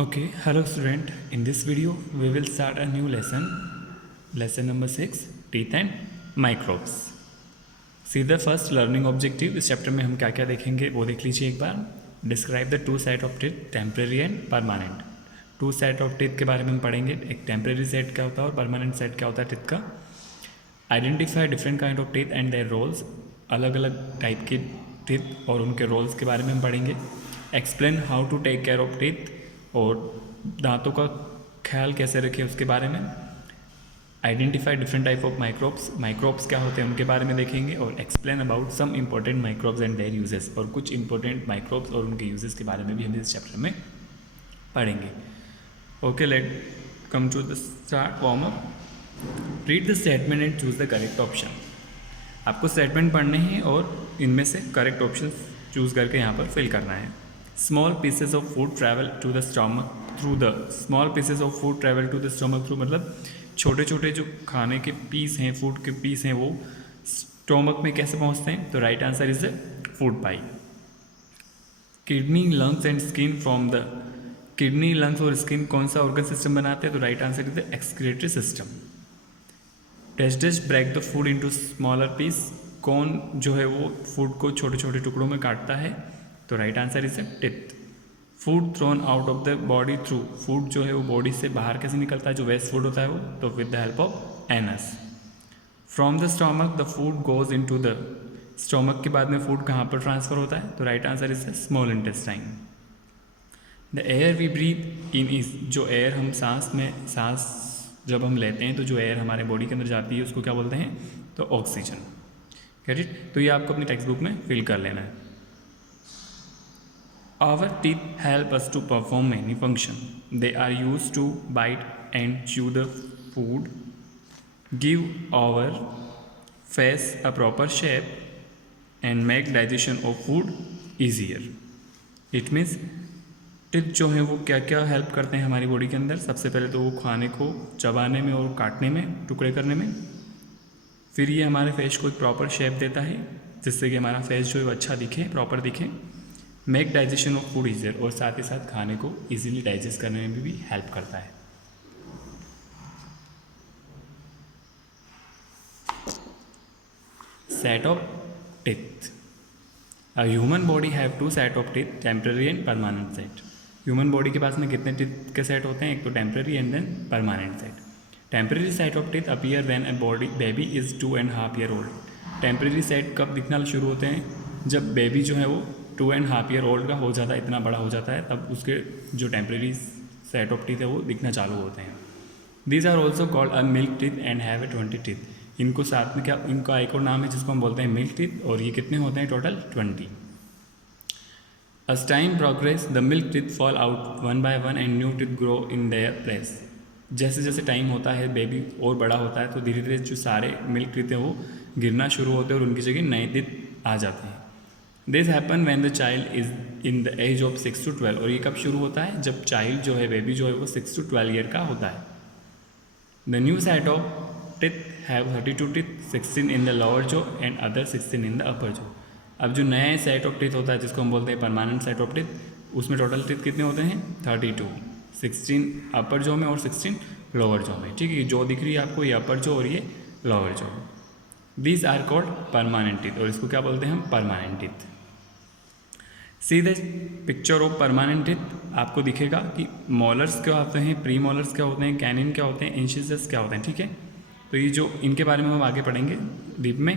Okay, hello student. In this video, we will start a new lesson number 6, teeth and microbes. See the first learning objective. इस chapter में हम क्या क्या देखेंगे वो देख लीजिए एक बार. Describe the two set of teeth, temporary and permanent. Two set of teeth के बारे में हम पढ़ेंगे. एक टेम्परेरी सेट क्या होता है और परमानेंट सेट क्या होता है टीथ का. Identify different kind of teeth and their roles. अलग अलग टाइप के टीथ और उनके रोल्स के बारे में हम पढ़ेंगे. Explain how to take care of teeth, और दांतों का ख्याल कैसे रखें उसके बारे में. Identify different type of microbes. Microbes क्या होते हैं उनके बारे में देखेंगे. और explain about some important microbes and their uses. और कुछ इंपॉर्टेंट माइक्रोब्स और उनके यूजेस के बारे में भी हम इस चैप्टर में पढ़ेंगे. Okay, let come to the start warm up. Read the statement and choose the correct option. आपको स्टेटमेंट पढ़ने हैं और इनमें से करेक्ट ऑप्शन चूज करके यहाँ पर फिल करना है. Small pieces of food travel to the stomach through the. Small pieces of food travel to the stomach through मतलब छोटे छोटे जो खाने के पीस हैं, फूड के पीस हैं, वो स्टोमक में कैसे पहुंचते हैं. तो right answer is the food pipe. Kidney, lungs and skin from the. Kidney, lungs और स्किन कौन सा ऑर्गन सिस्टम बनाते हैं. तो right answer is the excretory system. Test break the food into smaller piece. कौन जो है वो फूड को छोटे छोटे टुकड़ों में काटता है. तो right answer is teeth. Food thrown out of the body through. Food जो है वो बॉडी से बाहर कैसे निकलता है, जो वेस्ट फूड होता है वो. तो with the help of anus. From the stomach the food goes in to the. Stomach के बाद में फूड कहाँ पर ट्रांसफर होता है. तो right answer is small intestine. The air we breathe in is. जो एयर हम सांस जब हम लेते हैं तो जो एयर हमारे बॉडी के अंदर जाती है उसको क्या बोलते हैं. तो ऑक्सीजन. Get it. तो ये आपको अपनी टेक्स्ट बुक में फिल कर लेना है. Our teeth help us to perform many functions. They are used to bite and chew the food, give our face a proper shape, and make digestion of food easier. It means teeth जो है वो क्या क्या help करते हैं हमारी body के अंदर. सबसे पहले तो वो खाने को चबाने में और काटने में, टुकड़े करने में. फिर ये हमारे फेस को एक प्रॉपर शेप देता है जिससे कि हमारा फेस जो है वो अच्छा दिखे, प्रॉपर दिखे. Make digestion of food easier, और साथ ही साथ खाने को इजीली डाइजेस्ट करने में भी हेल्प करता है. Set of teeth. A human body have two set of teeth, temporary and permanent set. Human body के पास में कितने टीथ के सेट होते हैं. एक तो temporary and then permanent set. Temporary set of teeth appear when a baby is 2.5 years old. Temporary set कब दिखना शुरू होते हैं. जब बेबी जो है वो 2.5 years ओल्ड का हो जाता है, इतना बड़ा हो जाता है, तब उसके जो टेम्परेरी सेट ऑफ टीथ है वो दिखना चालू होते हैं. These are also called a milk teeth and have a 20 teeth. इनको साथ में क्या, इनका एक और नाम है जिसको हम बोलते हैं मिल्क टीथ, और ये कितने होते हैं total 20. As time progress the milk teeth fall out one by one and new teeth grow in their place. जैसे जैसे टाइम होता है, बेबी और बड़ा होता है, तो धीरे धीरे जो सारे मिल्क टीथ हैं वो गिरना शुरू होते हैं और उनकी जगह नए टीथ आ जाते हैं. This happen when the child is in the age of 6 to 12. और ये कब शुरू होता है. जब चाइल्ड जो है, बेबी जो है वो 6 to 12 years का होता है. The new set of teeth have 32 teeth, 16 in the lower jaw and other 16 in the upper jaw. अब जो नया सेट ऑफ टीथ होता है जिसको हम बोलते हैं परमानेंट सेट ऑफ टीथ, उसमें टोटल टीथ कितने होते हैं 32. 16 अपर जॉ में और 16 लोअर जॉ में. ठीक है, जो दिख रही है आपको ये अपर जॉ और ये lower jaw. These are called permanent teeth, और इसको क्या बोलते हैं हम, permanent teeth. See the picture of permanent teeth. आपको दिखेगा कि मोलर्स क्या होते हैं, प्री मोलर्स क्या होते हैं, कैनिन क्या होते हैं, इंसिजर्स क्या होते हैं. ठीक है, तो ये जो इनके बारे में हम आगे पढ़ेंगे डीप में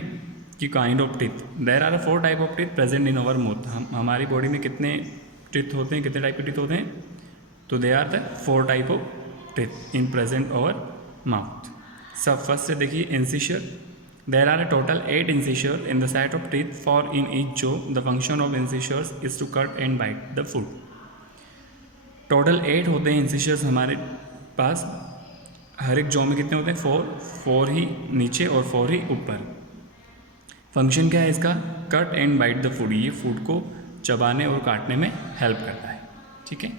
कि kind of teeth. There are 4 type of teeth present in our mouth. हमारी बॉडी में कितने टीथ होते हैं, कितने टाइप के टीथ होते हैं. तो they are the 4 type of teeth in present our mouth. सब फर्स्ट से देखिए incisor. There are a total 8 incisors in the set of teeth, 4 in each jaw. The function of incisors is to cut and bite the food. Total 8 होते हैं इंसिशर्स हमारे पास. हर एक jaw में कितने होते हैं 4 ही नीचे और 4 ही ऊपर. फंक्शन क्या है इसका, cut and bite the food. ये फूड को चबाने और काटने में हेल्प करता है. ठीक है,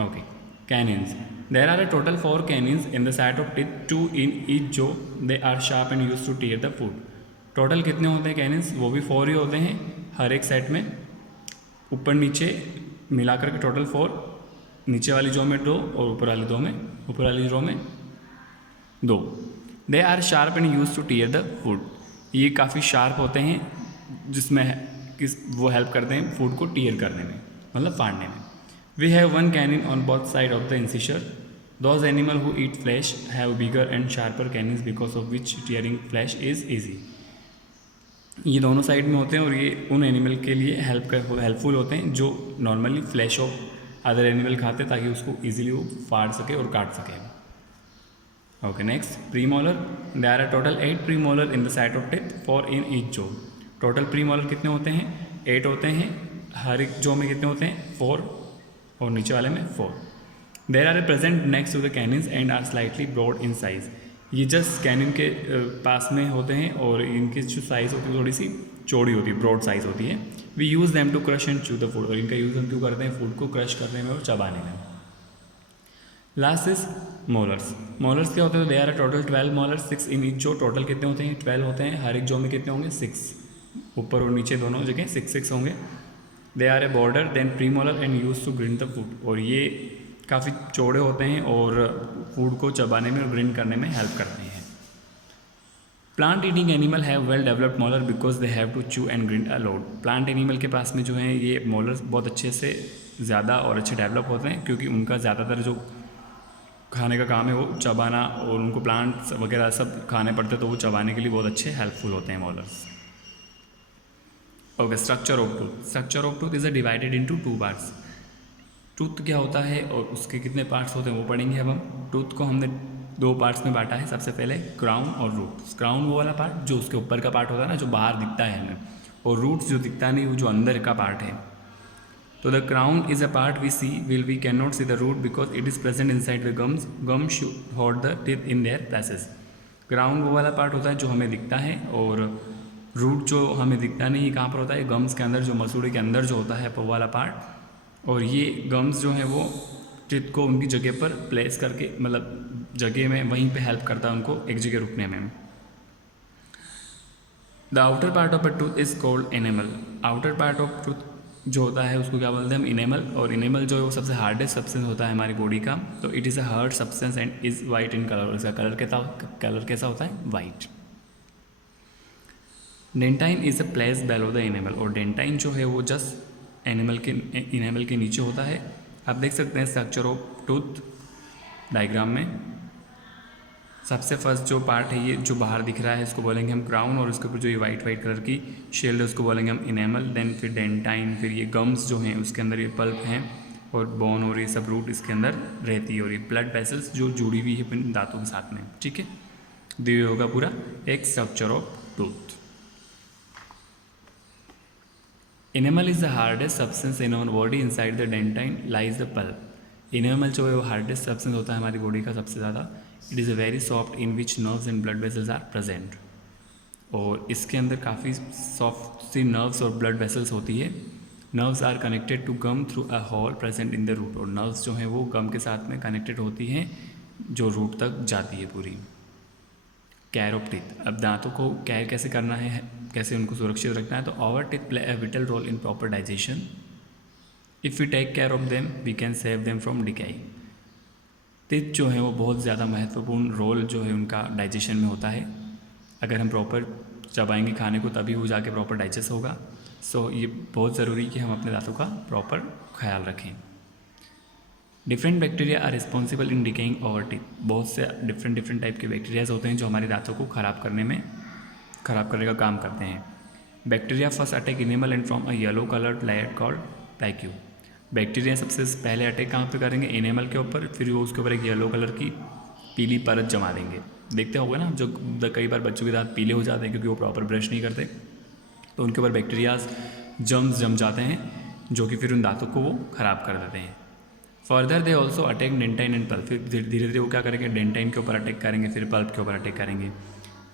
okay. Canines. There are a total 4 canines in the set of teeth, 2 in each jaw. They are sharp and used to tear the food. Total कितने होते हैं कैनिन्स, वो भी 4 ही होते हैं हर एक सेट में. ऊपर नीचे मिलाकर के टोटल 4, नीचे वाली रो में 2 और ऊपर वाली रो में 2। They are sharp and use to tear the food. ये काफ़ी शार्प होते हैं, जिसमें वो हेल्प करते हैं फूड को टीयर करने में, मतलब फाड़ने में। We have one canine on both side of the incisor. Those animal who eat flesh have bigger and sharper canines because of which tearing flesh is easy. ये दोनों साइड में होते हैं और ये उन एनिमल के लिए हेल्पफुल होते हैं जो normally flash of other animal खाते हैं, ताकि उसको ईजिली वो फाड़ सके और काट सके। Okay, next premolar. There are total 8 premolar in the side of tip, 4 in each jaw. Total premolar कितने होते हैं? 8 होते हैं। हर एक जो में कितने होते हैं? 4, और नीचे वाले में 4। There are present next to the canines and are slightly broad in size. ये जस्ट कैनिन के पास में होते हैं और इनकी जो साइज़ होती है थोड़ी सी चौड़ी होती है, ब्रॉड साइज़ होती है। We use them to crush and chew the food. और इनका यूज़ हम क्यों करते हैं? फूड को क्रश करने में और चबाने में। Last is molars. मोलर्स क्या होते हैं? They are total 12 molars, 6 in each jaw. Total कितने होते हैं? 12 होते हैं। हर एक जो में कितने होंगे? 6। ऊपर और नीचे दोनों जगह 6 होंगे। They are a broader then premolar and use to grind the food. और ये काफ़ी चौड़े होते हैं और फूड को चबाने में और ग्रिंड करने में हेल्प करते हैं। Plant eating animal have well developed molar because they have to chew and grind a load. Plant animal के पास में जो है ये मोलर्स बहुत अच्छे से ज़्यादा और अच्छे डेवलप होते हैं, क्योंकि उनका ज़्यादातर जो खाने का काम है वो चबाना, और उनको प्लांट्स वगैरह सब खाने पड़ते हैं, तो वो चबाने के लिए बहुत अच्छे हेल्पफुल होते हैं molars. Okay, structure of tooth. Structure of tooth is a divided into 2 parts. Tooth क्या होता है और उसके कितने पार्ट्स होते हैं वो पढ़ेंगे अब हम। टूथ को हमने 2 पार्ट्स में बांटा है। सबसे पहले क्राउन और रूट। क्राउन वो वाला पार्ट जो उसके ऊपर का पार्ट होता है ना, जो बाहर दिखता है हमें, और रूट्स जो दिखता नहीं, वो जो अंदर का पार्ट है। तो the crown is a part we see will we can not see the root because it is present inside the gums. Gums should hold the teeth in their places. Crown वो वाला part होता है जो हमें दिखता है, और root जो हमें दिखता नहीं, कहाँ पर होता है? गम्स के अंदर, जो मसूड़े के अंदर जो होता है वो वाला पार्ट। और ये गम्स जो है वो टीथ को उनकी जगह पर प्लेस करके, मतलब जगह में वहीं पे हेल्प करता है उनको एक जगह रुकने में। The outer part of a tooth is called enamel. Outer part of tooth जो होता है उसको क्या बोलते हैं हम? इनेमल। और इनेमल जो है वो सबसे हार्डेस्ट सब्सटेंस होता है हमारी बॉडी का। तो it is a hard substance and is white in colour. इसका कलर कैसा होता है? White. Dentine is a place bellow the enamel. और डेंटाइन जो है वो जस्ट इनेमल के नीचे होता है। आप देख सकते हैं स्ट्रक्चर ऑफ टूथ डायग्राम में। सबसे फर्स्ट जो पार्ट है ये जो बाहर दिख रहा है इसको बोलेंगे हम क्राउन, और उसके ऊपर जो ये वाइट कलर की शेल्ड है उसको बोलेंगे हम इनेमल। देन फिर डेंटाइन, फिर ये गम्स जो हैं उसके अंदर ये पल्प हैं, और बोन और ये सब रूट इसके अंदर रहती है, और ये ब्लड वेसल्स जो जुड़ी हुई है अपने दांतों के साथ में। ठीक है, दिए होगा पूरा एक structure of tooth. Enamel is the hardest substance in our body. Inside the dentine lies the pulp. Enamel जो है वो हार्डेस्ट सब्सटेंस होता है हमारी बॉडी का सबसे ज़्यादा। It is a very soft in which nerves and blood vessels are present. और इसके अंदर काफ़ी सॉफ्ट सी नर्व्स और ब्लड वेसल्स होती है। Nerves are connected to gum through a hole present in the root. और नर्व्स जो हैं वो गम के साथ में कनेक्टेड होती हैं जो रूट तक जाती है पूरी। Care of teeth. अब दांतों को केयर कैसे करना है, कैसे उनको सुरक्षित रखना है, तो our teeth play a vital role in proper digestion. If we take care of them we can save them from decay. Teeth जो है वो बहुत ज़्यादा महत्वपूर्ण रोल जो है उनका डाइजेशन में होता है। अगर हम प्रॉपर चबाएंगे खाने को तभी वो जाके प्रॉपर डाइजेस्ट होगा। सो ये बहुत ज़रूरी कि हम अपने दांतों का प्रॉपर ख्याल रखें। Different bacteria are responsible in decaying our teeth. बहुत से डिफरेंट टाइप के बैक्टीरियाज होते हैं जो हमारे दांतों को ख़राब करने का काम करते हैं। Bacteria first attack enamel and from a yellow coloured layer called plaque. Bacteria सबसे पहले अटैक कहाँ पे करेंगे? इनेमल के ऊपर, फिर वो उसके ऊपर एक येलो कलर की पीली परत जमा देंगे। देखते होगा ना, जो कई बार बच्चों के दांत पीले हो जाते हैं क्योंकि वो प्रॉपर ब्रश नहीं करते, तो उनके ऊपर बैक्टीरियाज जम्स जम जाते हैं जो कि फिर उन दांतों को वो ख़राब कर देते हैं। Further they also attack dentine and pulp. फिर धीरे धीरे वो क्या करेंगे? डेंटाइन के ऊपर अटैक करेंगे, फिर पल्प के ऊपर अटैक करेंगे।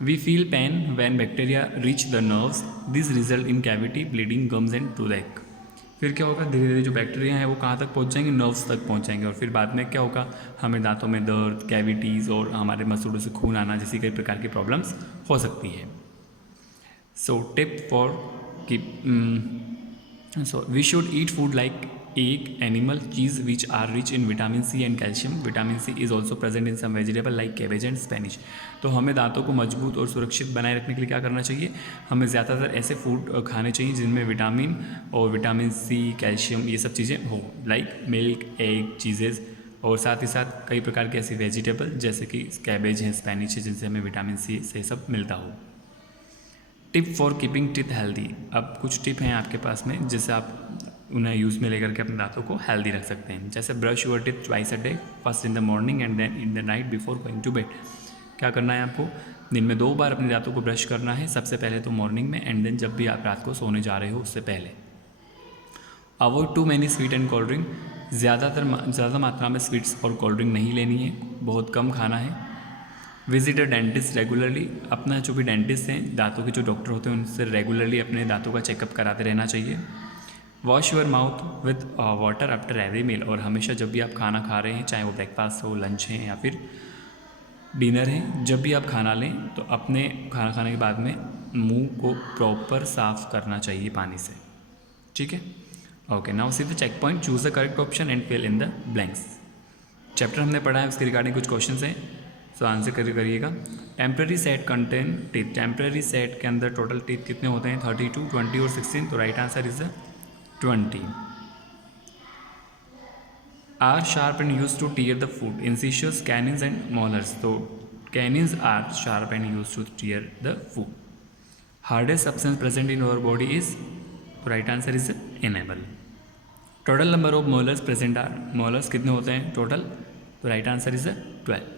We feel pain when bacteria reach the nerves. This result in cavity, bleeding, gums and toothache. फिर क्या होगा? धीरे धीरे जो बैक्टीरिया हैं वो कहाँ तक पहुँच जाएंगे? नर्व्स तक पहुँच जाएंगे, और फिर बाद में क्या होगा? हमें दांतों में दर्द, कैविटीज़ और हमारे मसूड़ों से खून आना जैसी कई प्रकार की प्रॉब्लम्स हो सकती है। So tip for So we should eat food like egg, animal, cheese, which are rich in vitamin C and calcium. Vitamin C is also present in some vegetable like cabbage and spinach. तो हमें दांतों को मजबूत और सुरक्षित बनाए रखने के लिए क्या करना चाहिए, हमें ज़्यादातर ऐसे फूड खाने चाहिए जिनमें विटामिन और विटामिन सी, कैल्शियम, ये सब चीज़ें हो, लाइक मिल्क, एग, चीज़ेज़, और साथ ही साथ कई प्रकार की ऐसी वेजिटेबल जैसे कि कैबेज है, स्पेनिश है, जिनसे हमें विटामिन सी से सब मिलता हो। Tip for keeping teeth healthy. अब कुछ टिप हैं आपके पास में जिससे आप उन्हें यूज़ में लेकर के अपने दांतों को हेल्दी रख सकते हैं। जैसे brush your teeth twice a day, first in the morning and then in the night before going to bed. क्या करना है आपको, दिन में 2 बार अपने दांतों को ब्रश करना है, सबसे पहले तो मॉर्निंग में एंड देन जब भी आप रात को सोने जा रहे हो उससे पहले। Avoid too many sweet and cold drink. ज़्यादा मात्रा में स्वीट्स और कोल्ड ड्रिंक नहीं लेनी है, बहुत कम खाना है। Visit a dentist regularly. अपना जो भी डेंटिस्ट हैं, दांतों के जो डॉक्टर होते हैं, उनसे रेगुलरली अपने दांतों का चेकअप कराते रहना चाहिए। Wash your mouth with water after every meal. और हमेशा जब भी आप खाना खा रहे हैं, चाहे वो ब्रेकफास्ट हो, लंच है या फिर डिनर है, जब भी आप खाना लें तो अपने खाना खाने के बाद में मुंह को प्रॉपर साफ़ करना चाहिए पानी से। ठीक है, okay. Now see the checkpoint, choose the correct option and fill in the blanks. Chapter हमने पढ़ा है, उसके रिगार्डिंग कुछ क्वेश्चंस हैं, सो आंसर करिएगा। Temporary set contain teeth. Temporary set के अंदर टोटल टीथ कितने होते हैं, 32, 20 और 16। तो right answer is 20। Are sharp and use to tear the food. Incisors, canines and molars. तो canines are sharp and use to tear the food. Hardest substance present in our body is, तो right answer is enamel. Total number of molars present are. Molars कितने होते हैं total, तो right answer is 12।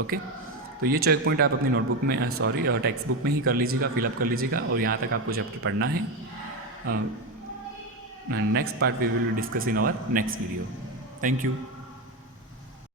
Okay, तो ये check point आप अपनी notebook में टेक्स्ट बुक में ही कर लीजिएगा, फिलअप कर लीजिएगा, और यहाँ तक आपको चैप्टर पढ़ना है। Next part we will discuss in our next video. Thank you.